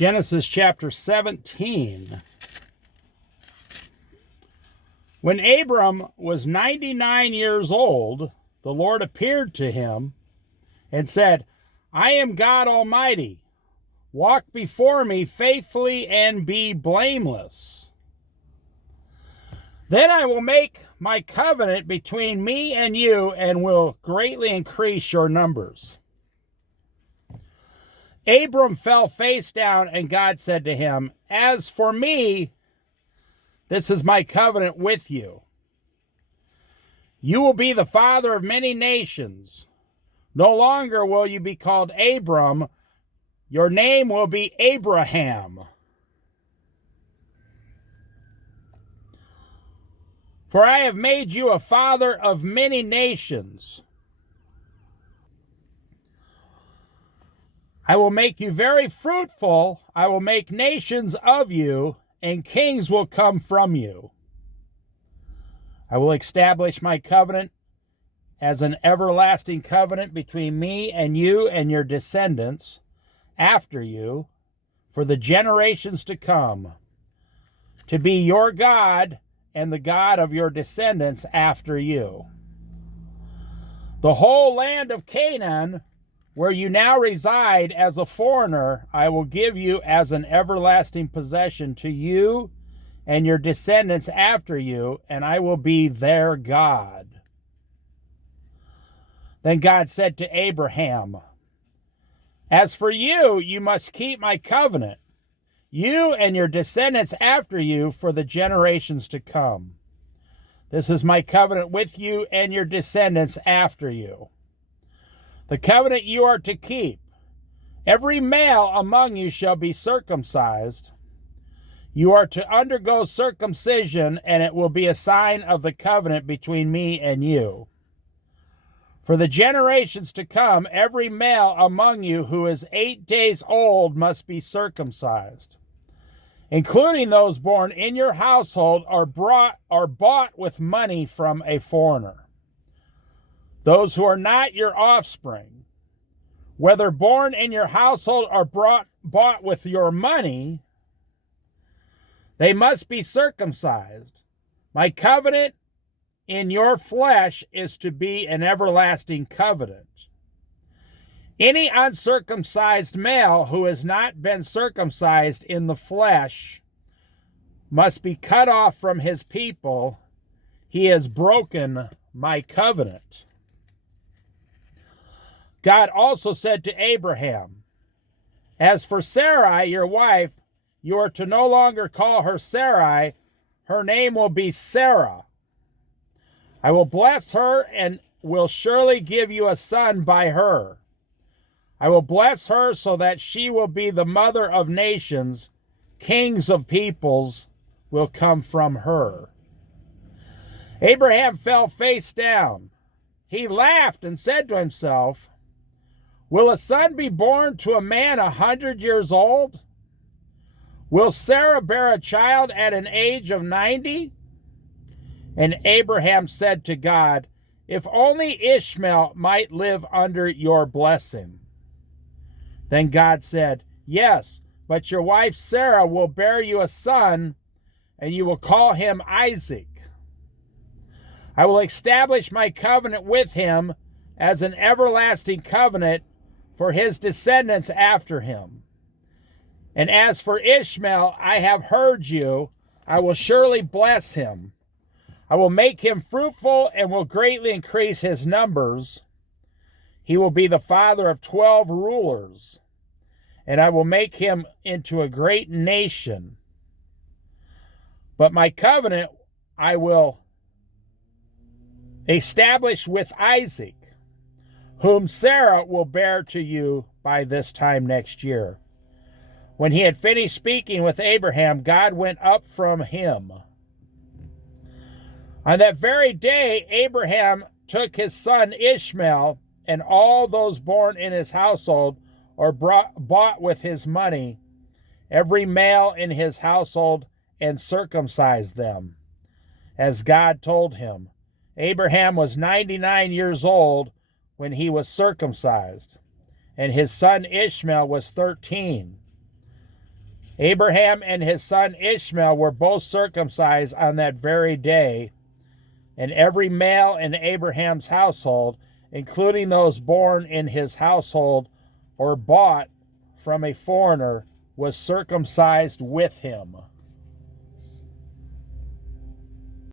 Genesis chapter 17. When Abram was 99 years old, the Lord appeared to him and said, I am God Almighty. Walk before me faithfully and be blameless. Then I will make my covenant between me and you and will greatly increase your numbers. Abram fell face down, and God said to him, As for me, this is my covenant with you. You will be the father of many nations. No longer will you be called Abram. Your name will be Abraham. For I have made you a father of many nations. I will make you very fruitful. I will make nations of you, and kings will come from you. I will establish my covenant as an everlasting covenant between me and you and your descendants after you for the generations to come, to be your God and the God of your descendants after you. The whole land of Canaan, where you now reside as a foreigner, I will give you as an everlasting possession to you and your descendants after you, and I will be their God. Then God said to Abraham, As for you, you must keep my covenant, you and your descendants after you for the generations to come. This is my covenant with you and your descendants after you. The covenant you are to keep. Every male among you shall be circumcised. You are to undergo circumcision, and it will be a sign of the covenant between me and you. For the generations to come, every male among you who is 8 days old must be circumcised, including those born in your household or bought with money from a foreigner. Those who are not your offspring, whether born in your household or bought with your money, they must be circumcised. My covenant in your flesh is to be an everlasting covenant. Any uncircumcised male who has not been circumcised in the flesh must be cut off from his people. He has broken my covenant. God also said to Abraham, As for Sarai, your wife, you are to no longer call her Sarai. Her name will be Sarah. I will bless her and will surely give you a son by her. I will bless her so that she will be the mother of nations. Kings of peoples will come from her. Abraham fell face down. He laughed and said to himself, Will a son be born to a man 100 years old? Will Sarah bear a child at an age of 90? And Abraham said to God, If only Ishmael might live under your blessing. Then God said, Yes, but your wife Sarah will bear you a son, and you will call him Isaac. I will establish my covenant with him as an everlasting covenant for his descendants after him. And as for Ishmael, I have heard you. I will surely bless him. I will make him fruitful and will greatly increase his numbers. He will be the father of 12 rulers, and I will make him into a great nation. But my covenant I will establish with Isaac, whom Sarah will bear to you by this time next year. When he had finished speaking with Abraham, God went up from him. On that very day, Abraham took his son Ishmael and all those born in his household or bought with his money, every male in his household, and circumcised them, as God told him. Abraham was 99 years old when he was circumcised, and his son Ishmael was 13. Abraham and his son Ishmael were both circumcised on that very day, and every male in Abraham's household, including those born in his household or bought from a foreigner, was circumcised with him.